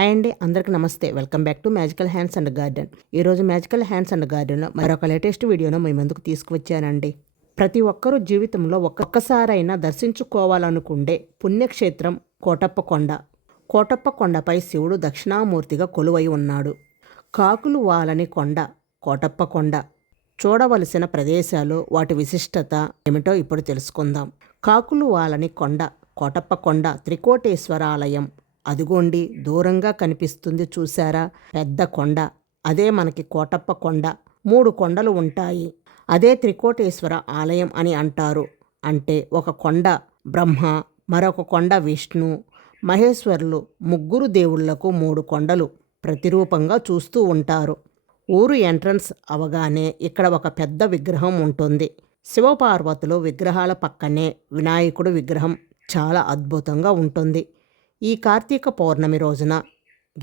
Hi అండి అందరికీ నమస్తే. Welcome back to magical hands and garden. ఈరోజు మ్యాజికల్ హ్యాండ్స్ అండ్ గార్డెన్లో మరొక లేటెస్ట్ వీడియోను మీ ముందుకు తీసుకువచ్చానండి. ప్రతి ఒక్కరూ జీవితంలో ఒక్కసారైనా దర్శించుకోవాలనుకుండే పుణ్యక్షేత్రం కోటప్ప కొండ. కోటప్ప కొండపై శివుడు దక్షిణామూర్తిగా కొలువై ఉన్నాడు. కాకులు వాలని కొండ కోటప్ప కొండ. చూడవలసిన ప్రదేశాలు వాటి విశిష్టత ఏమిటో ఇప్పుడు తెలుసుకుందాం. కాకులు వాలని కొండ కోటప్ప కొండ త్రికోటేశ్వర ఆలయం అదిగోండి దూరంగా కనిపిస్తుంది చూశారా? పెద్ద కొండ. అదే మనకి కోటప్ప కొండ. మూడు కొండలు ఉంటాయి. అదే త్రికోటేశ్వర ఆలయం అని అంటారు. అంటే ఒక కొండ బ్రహ్మ మరొక కొండ విష్ణు. మహేశ్వరులు ముగ్గురు దేవుళ్ళకు మూడు కొండలు ప్రతిరూపంగా చూస్తూ ఉంటారు. ఊరు ఎంట్రన్స్ అవగానే ఇక్కడ ఒక పెద్ద విగ్రహం ఉంటుంది. శివపార్వతులు విగ్రహాల పక్కనే వినాయకుడు విగ్రహం. చాలా అద్భుతంగా ఉంటుంది. ఈ కార్తీక పౌర్ణమి రోజున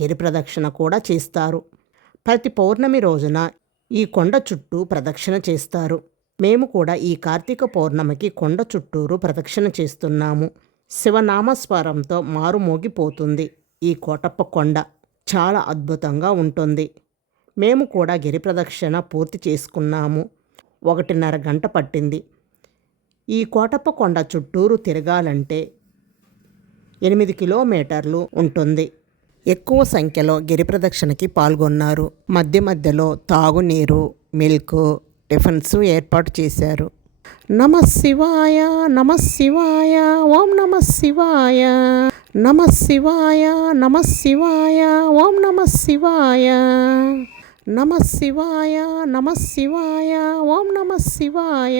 గిరి ప్రదక్షిణ కూడా చేస్తారు. ప్రతి పౌర్ణమి రోజున ఈ కొండ చుట్టూ ప్రదక్షిణ చేస్తారు. మేము కూడా ఈ కార్తీక పౌర్ణమికి కొండ చుట్టూరు ప్రదక్షిణ చేస్తున్నాము. శివనామస్వరంతో మారుమోగిపోతుంది ఈ కోటప్ప కొండ. చాలా అద్భుతంగా ఉంటుంది. మేము కూడా గిరి ప్రదక్షిణ పూర్తి చేసుకున్నాము. ఒకటిన్నర గంట పట్టింది. ఈ కోటప్ప కొండ చుట్టూరు తిరగాలంటే ఎనిమిది కిలోమీటర్లు ఉంటుంది. ఎక్కువ సంఖ్యలో గిరి ప్రదక్షిణకి పాల్గొన్నారు. మధ్య మధ్యలో తాగునీరు మిల్క్ టిఫిన్స్ ఏర్పాటు చేశారు. నమ శివాయ నమ శివాయ ఓం నమ శివాయ నమ శివాయ నమ శివాయ ఓం నమ శివాయ నమ శివాయ నమ శివాయ ఓం నమ శివాయ.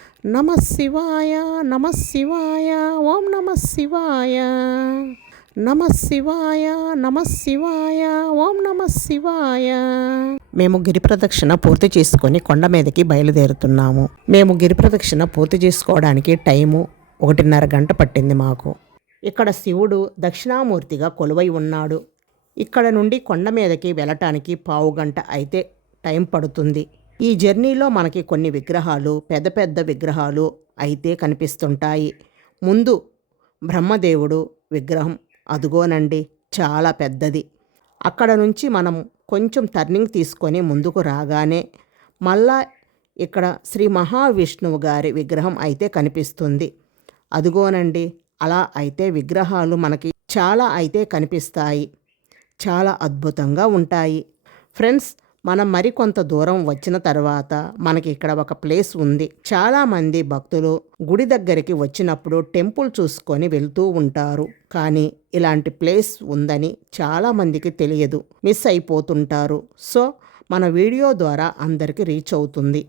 నమ శివాయ నమ శివాయ ఓం నమ శివాయ. నమ శివాయ నమ శివాయ ఓం నమ శివాయ. మేము గిరి ప్రదక్షిణ పూర్తి చేసుకొని కొండ మీదకి బయలుదేరుతున్నాము. మేము గిరి ప్రదక్షిణ పూర్తి చేసుకోవడానికి టైము ఒకటిన్నర గంట పట్టింది మాకు. ఇక్కడ శివుడు దక్షిణామూర్తిగా కొలువై ఉన్నాడు. ఇక్కడ నుండి కొండ మీదకి వెళ్ళటానికి పావు గంట అయితే టైం పడుతుంది. ఈ జర్నీలో మనకి కొన్ని విగ్రహాలు పెద్ద పెద్ద విగ్రహాలు అయితే కనిపిస్తుంటాయి. ముందు బ్రహ్మదేవుడు విగ్రహం. అదుగోనండి చాలా పెద్దది. అక్కడ నుంచి మనం కొంచెం టర్నింగ్ తీసుకొని ముందుకు రాగానే మళ్ళా ఇక్కడ శ్రీ మహావిష్ణువు గారి విగ్రహం అయితే కనిపిస్తుంది. అదుగోనండి అలా అయితే విగ్రహాలు మనకి చాలా అయితే కనిపిస్తాయి. చాలా అద్భుతంగా ఉంటాయి. ఫ్రెండ్స్ మనం మరికొంత దూరం వచ్చిన తర్వాత మనకి ఇక్కడ ఒక ప్లేస్ ఉంది. చాలామంది భక్తులు గుడి దగ్గరికి వచ్చినప్పుడు టెంపుల్ చూసుకొని వెళ్తూ ఉంటారు. కానీ ఇలాంటి ప్లేస్ ఉందని చాలామందికి తెలియదు. మిస్ అయిపోతుంటారు. సో మన వీడియో ద్వారా అందరికీ రీచ్ అవుతుంది.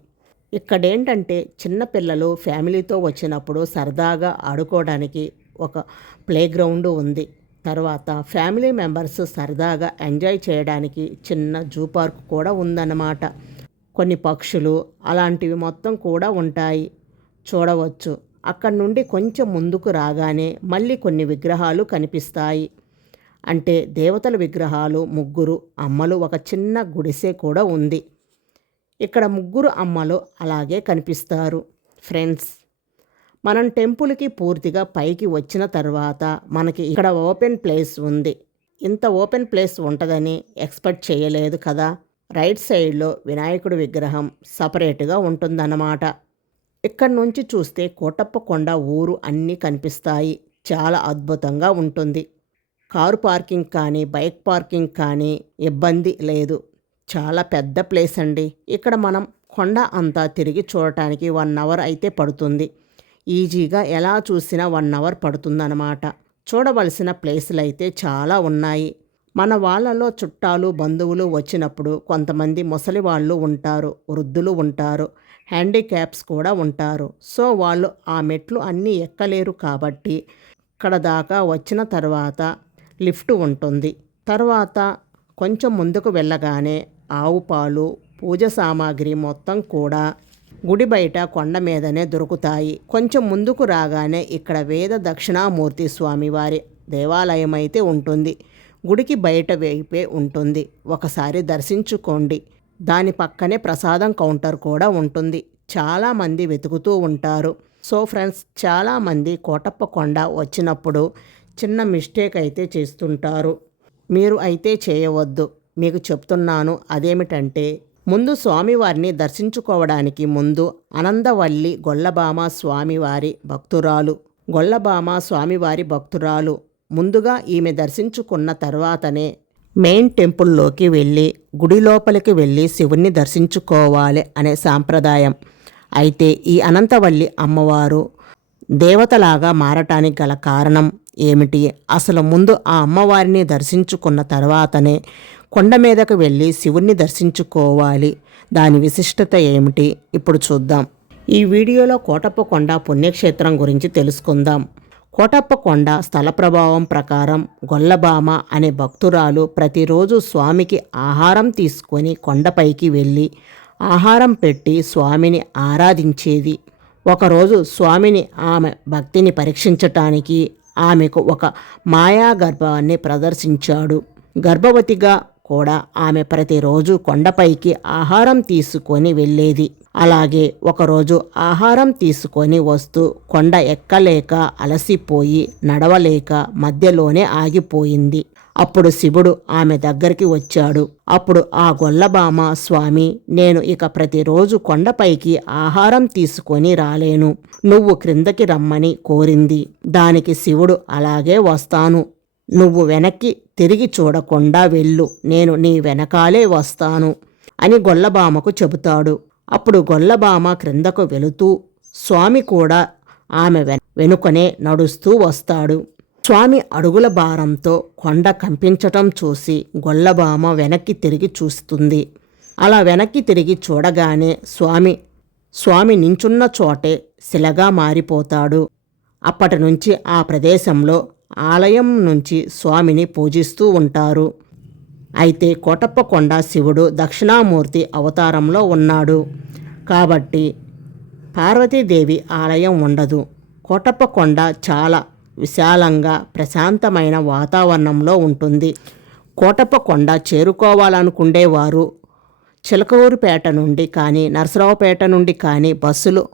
ఇక్కడేంటంటే చిన్నపిల్లలు ఫ్యామిలీతో వచ్చినప్పుడు సరదాగా ఆడుకోవడానికి ఒక ప్లే గ్రౌండ్ ఉంది. తర్వాత ఫ్యామిలీ మెంబర్స్ సరదాగా ఎంజాయ్ చేయడానికి చిన్న జూ పార్క్ కూడా ఉందన్నమాట. కొన్ని పక్షులు అలాంటివి మొత్తం కూడా ఉంటాయి. చూడవచ్చు. అక్కడ నుండి కొంచెం ముందుకు రాగానే మళ్ళీ కొన్ని విగ్రహాలు కనిపిస్తాయి. అంటే దేవతల విగ్రహాలు ముగ్గురు అమ్మలు ఒక చిన్న గుడిసె కూడా ఉంది. ఇక్కడ ముగ్గురు అమ్మలు అలాగే కనిపిస్తారు. ఫ్రెండ్స్ మనం టెంపుల్కి పూర్తిగా పైకి వచ్చిన తర్వాత మనకి ఇక్కడ ఓపెన్ ప్లేస్ ఉంది. ఇంత ఓపెన్ ప్లేస్ ఉంటుందని ఎక్స్పెక్ట్ చేయలేదు కదా. రైట్ సైడ్లో వినాయకుడి విగ్రహం సపరేట్గా ఉంటుందన్నమాట. ఇక్కడి నుంచి చూస్తే కోటప్ప కొండ ఊరు అన్నీ కనిపిస్తాయి. చాలా అద్భుతంగా ఉంటుంది. కారు పార్కింగ్ కానీ బైక్ పార్కింగ్ కానీ ఇబ్బంది లేదు. చాలా పెద్ద ప్లేస్ అండి. ఇక్కడ మనం కొండ అంతా తిరిగి చూడటానికి వన్ అవర్ అయితే పడుతుంది. ఈజీగా ఎలా చూసినా వన్ అవర్ పడుతుందన్నమాట. చూడవలసిన ప్లేసులు అయితే చాలా ఉన్నాయి. మన వాళ్ళలో చుట్టాలు బంధువులు వచ్చినప్పుడు కొంతమంది ముసలి వాళ్ళు ఉంటారు వృద్ధులు ఉంటారు హ్యాండిక్యాప్స్ కూడా ఉంటారు. సో వాళ్ళు ఆ మెట్లు అన్నీ ఎక్కలేరు కాబట్టి ఇక్కడ దాకా వచ్చిన తర్వాత లిఫ్ట్ ఉంటుంది. తర్వాత కొంచెం ముందుకు వెళ్ళగానే ఆవు పాలు పూజ సామాగ్రి మొత్తం కూడా గుడి బయట కొండ మీదనే దొరుకుతాయి. కొంచెం ముందుకు రాగానే ఇక్కడ వేద దక్షిణామూర్తి స్వామివారి దేవాలయం అయితే ఉంటుంది. గుడికి బయట వైపే ఉంటుంది. ఒకసారి దర్శించుకోండి. దాని పక్కనే ప్రసాదం కౌంటర్ కూడా ఉంటుంది. చాలామంది వెతుకుతూ ఉంటారు. సో ఫ్రెండ్స్ చాలామంది కోటప్ప కొండ వచ్చినప్పుడు చిన్న మిస్టేక్ అయితే చేస్తుంటారు. మీరు అయితే చేయవద్దు. మీకు చెప్తున్నాను అదేమిటంటే ముందు స్వామివారిని దర్శించుకోవడానికి ముందు అనందవల్లి గొల్లబామ స్వామివారి భక్తురాలు. గొల్లబామ స్వామివారి భక్తురాలు. ముందుగా ఈమె దర్శించుకున్న తర్వాతనే మెయిన్ టెంపుల్లోకి వెళ్ళి గుడి లోపలికి వెళ్ళి శివుణ్ణి దర్శించుకోవాలి అనే సాంప్రదాయం. అయితే ఈ అనంతవల్లి అమ్మవారు దేవతలాగా మారటానికి గల కారణం ఏమిటి? అసలు ముందు ఆ అమ్మవారిని దర్శించుకున్న తర్వాతనే కొండ మీదకు వెళ్ళి శివుణ్ణి దర్శించుకోవాలి. దాని విశిష్టత ఏమిటి? ఇప్పుడు చూద్దాం. ఈ వీడియోలో కోటప్ప కొండ పుణ్యక్షేత్రం గురించి తెలుసుకుందాం. కోటప్ప కొండ స్థల ప్రభావం ప్రకారం గొల్లబామ అనే భక్తురాలు ప్రతిరోజు స్వామికి ఆహారం తీసుకొని కొండపైకి వెళ్ళి ఆహారం పెట్టి స్వామిని ఆరాధించేది. ఒకరోజు స్వామిని ఆమె భక్తిని పరీక్షించటానికి ఆమెకు ఒక మాయా గర్భాన్ని ప్రదర్శించాడు. గర్భవతిగా కూడా ఆమె ప్రతిరోజు కొండపైకి ఆహారం తీసుకొని వెళ్ళేది. అలాగే ఒకరోజు ఆహారం తీసుకొని వస్తూ కొండ ఎక్కలేక అలసిపోయి నడవలేక మధ్యలోనే ఆగిపోయింది. అప్పుడు శివుడు ఆమె దగ్గరికి వచ్చాడు. అప్పుడు ఆ గొల్లబామ స్వామి నేను ఇక ప్రతిరోజు కొండపైకి ఆహారం తీసుకొని రాలేను. నువ్వు క్రిందకి రమ్మని కోరింది. దానికి శివుడు అలాగే వస్తాను. నువ్వు వెనక్కి తిరిగి చూడకుండా వెళ్ళు. నేను నీ వెనకాలే వస్తాను అని గొల్లబామకు చెబుతాడు. అప్పుడు గొల్లబామ క్రిందకు వెళుతూ స్వామి కూడా ఆమె వెన- వెనుకనే నడుస్తూ వస్తాడు. స్వామి అడుగుల భారంతో కొండ కంపించటం చూసి గొల్లబామ వెనక్కి తిరిగి చూస్తుంది. అలా వెనక్కి తిరిగి చూడగానే స్వామి స్వామి నించున్న చోటే శిలగా మారిపోతాడు. అప్పటి నుంచి ఆ ప్రదేశంలో ఆలయం నుంచి స్వామిని పూజిస్తూ ఉంటారు. అయితే కోటప్పకొండ శివుడు దక్షిణామూర్తి అవతారంలో ఉన్నాడు. కాబట్టి పార్వతీదేవి ఆలయం ఉండదు. కోటప్పకొండ చాలా విశాలంగా ప్రశాంతమైన వాతావరణంలో ఉంటుంది. కోటప్పకొండ చేరుకోవాలనుకుండేవారు చిలకూరుపేట నుండి కానీ నరసరావుపేట నుండి కానీ బస్సులు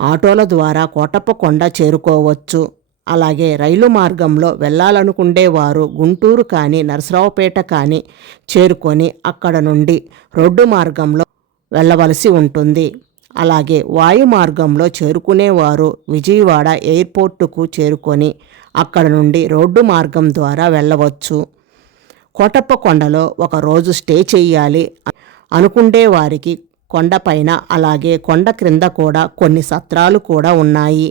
ఆటోల ద్వారా కోటప్పకొండ చేరుకోవచ్చు. అలాగే రైలు మార్గంలో వెళ్ళాలనుకుండేవారు గుంటూరు కానీ నరసరావుపేట కానీ చేరుకొని అక్కడ నుండి రోడ్డు మార్గంలో వెళ్ళవలసి ఉంటుంది. అలాగే వాయు మార్గంలో చేరుకునేవారు విజయవాడ ఎయిర్పోర్టుకు చేరుకొని అక్కడ నుండి రోడ్డు మార్గం ద్వారా వెళ్ళవచ్చు. కోటప్ప కొండలో ఒక రోజు స్టే చేయాలి అనుకుండే వారికి కొండపైన అలాగే కొండ క్రింద కూడా కొన్ని సత్రాలు కూడా ఉన్నాయి.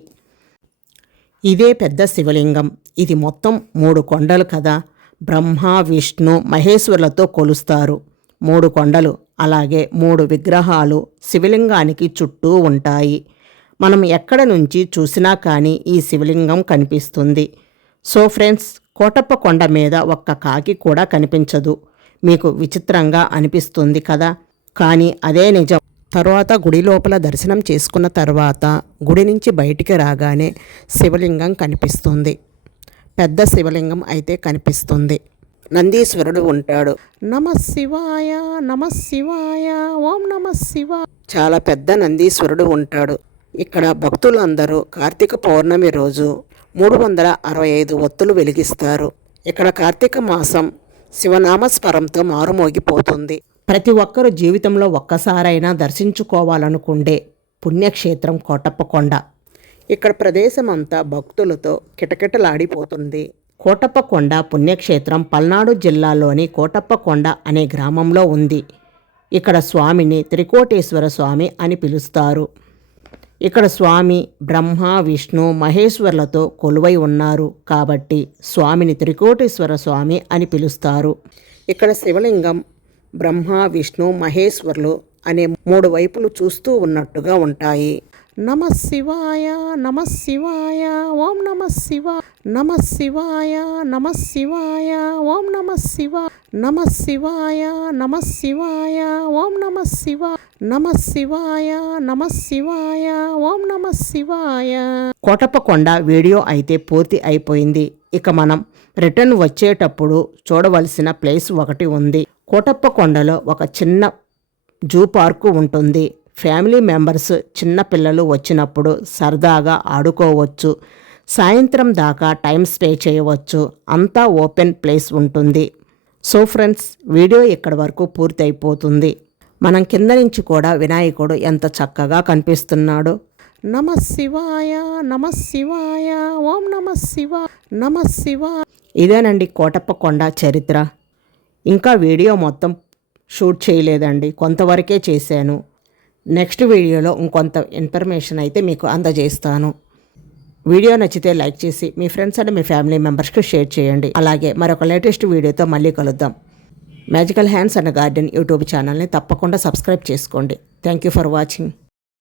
ఇదే పెద్ద శివలింగం. ఇది మొత్తం మూడు కొండలు కదా. బ్రహ్మ విష్ణు మహేశ్వరులతో కొలుస్తారు. మూడు కొండలు అలాగే మూడు విగ్రహాలు శివలింగానికి చుట్టూ ఉంటాయి. మనం ఎక్కడ నుంచి చూసినా కానీ ఈ శివలింగం కనిపిస్తుంది. సో ఫ్రెండ్స్ కోటప్ప కొండ మీద ఒక్క కాకి కూడా కనిపించదు. మీకు విచిత్రంగా అనిపిస్తుంది కదా. కానీ అదే నిజం. తర్వాత గుడి లోపల దర్శనం చేసుకున్న తర్వాత గుడి నుంచి బయటికి రాగానే శివలింగం కనిపిస్తుంది. పెద్ద శివలింగం అయితే కనిపిస్తుంది. నందీశ్వరుడు ఉంటాడు. నమ శివాయ నమ శివాయ ఓం నమ శివ చాలా పెద్ద నందీశ్వరుడు ఉంటాడు. ఇక్కడ భక్తులందరూ కార్తీక పౌర్ణమి రోజు మూడు వందల అరవై ఐదు ఒత్తులు వెలిగిస్తారు. ఇక్కడ కార్తీక మాసం శివనామస్మరంతో మారుమోగిపోతుంది. ప్రతి ఒక్కరు జీవితంలో ఒక్కసారైనా దర్శించుకోవాలనుకుండే పుణ్యక్షేత్రం కోటప్పకొండ. ఇక్కడ ప్రదేశం అంతా భక్తులతో కిటకిటలాడిపోతుంది. కోటప్పకొండ పుణ్యక్షేత్రం పల్నాడు జిల్లాలోని కోటప్పకొండ అనే గ్రామంలో ఉంది. ఇక్కడ స్వామిని త్రికోటేశ్వర స్వామి అని పిలుస్తారు. ఇక్కడ స్వామి బ్రహ్మ విష్ణు మహేశ్వర్లతో కొలువై ఉన్నారు. కాబట్టి స్వామిని త్రికోటేశ్వర స్వామి అని పిలుస్తారు. ఇక్కడ శివలింగం బ్రహ్మ విష్ణు మహేశ్వర్లు అనే మూడు వైపులు చూస్తూ ఉన్నట్టుగా ఉంటాయి. నమ శివాయ నమ శివాయ ఓం నమ శివ నమ శివాయ నమ శివాయ ఓం నమ శివ నమ శివాయ నమ శివాయ ఓం నమ శివ నమ శివాయ నమ శివాయ ఓం నమ శివాయ. కోటప్పకొండ వీడియో అయితే పూర్తి అయిపోయింది. ఇక మనం రిటర్న్ వచ్చేటప్పుడు చూడవలసిన ప్లేస్ ఒకటి ఉంది. కోటప్ప కొండలో ఒక చిన్న జూ పార్కు ఉంటుంది. ఫ్యామిలీ మెంబర్స్ చిన్న పిల్లలు వచ్చినప్పుడు సరదాగా ఆడుకోవచ్చు. సాయంత్రం దాకా టైం స్టే చేయవచ్చు. అంతా ఓపెన్ ప్లేస్ ఉంటుంది. సో ఫ్రెండ్స్ వీడియో ఇక్కడ వరకు పూర్తి అయిపోతుంది మనం కింద నుంచి కూడా వినాయకుడు ఎంత చక్కగా కనిపిస్తున్నాడు. నమ శివాయ నమ శివాయ ఓం నమ శివ నమ శివ. ఇదేనండి కోటప్ప కొండ చరిత్ర. ఇంకా వీడియో మొత్తం షూట్ చేయలేదండి. కొంతవరకే చేశాను. నెక్స్ట్ వీడియోలో ఇంకొంత ఇన్ఫర్మేషన్ అయితే మీకు అందజేస్తాను. వీడియో నచ్చితే లైక్ చేసి మీ ఫ్రెండ్స్ అండ్ మీ ఫ్యామిలీ మెంబర్స్కి షేర్ చేయండి. అలాగే మరొక లేటెస్ట్ వీడియోతో మళ్ళీ కలుద్దాం. Magical hands and garden YouTube ఛానల్ని తప్పకుండా సబ్స్క్రైబ్ చేసుకోండి. Thank you for watching.